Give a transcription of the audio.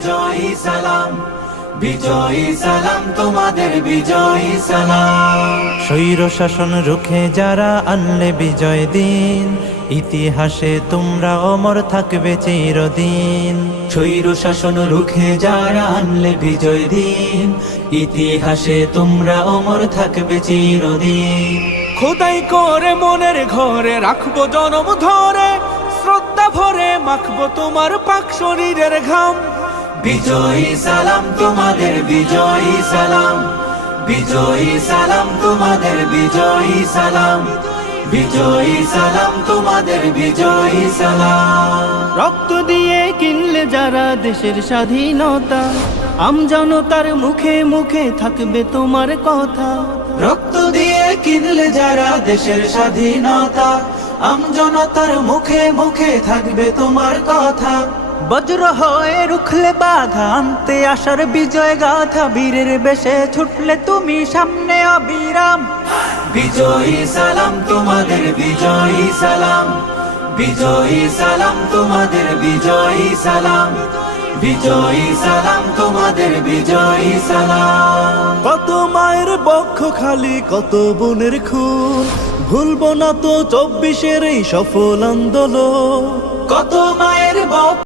বিজয়ী সালাম বিজয়ী সালাম তোমাদের বিজয়ী সালাম। স্বৈর শাসন রুখে যারা আনলে বিজয় দিন ইতিহাসে তোমরা অমর থাকবে চিরদিন। স্বৈর শাসন রুখে যারা আনলে বিজয় দিন ইতিহাসে তোমরা অমর থাকবে চিরদিন। খোদাই করে মনের ঘরে রাখব জনম ধরে শ্রদ্ধা ভরে মাখবো তোমার পাক শরীরের ঘাম। বিজয়ী সালাম তোমাদের বিজয়ী সালাম। বিজয়ী সালাম তোমাদের বিজয়ী সালাম। বিজয়ী সালাম তোমাদের বিজয়ী সালাম। রক্ত দিয়ে কিনলে যারা দেশের স্বাধীনতা আমজনতার মুখে মুখে থাকবে তোমার কথা। রক্ত দিয়ে কিনলে যারা দেশের স্বাধীনতা আমজনতার মুখে মুখে থাকবে তোমার কথা। বজ্র হয়ে রুখলে বাধা আনতে আসার বিজয় গাথা বীরের বেশে ছুটলে তুমি সামনে অবিরাম। বিজয়ী সালাম তোমাদের বিজয়ী সালাম। বিজয়ী সালাম তোমাদের বিজয়ী সালাম। বিজয়ী সালাম তোমাদের বিজয়ী সালাম। কত মায়ের বক্ষ খালি কত বোনের খুন। ভুলবো না তো চব্বিশের এই সফল আন্দোলন। কত মায়ের বক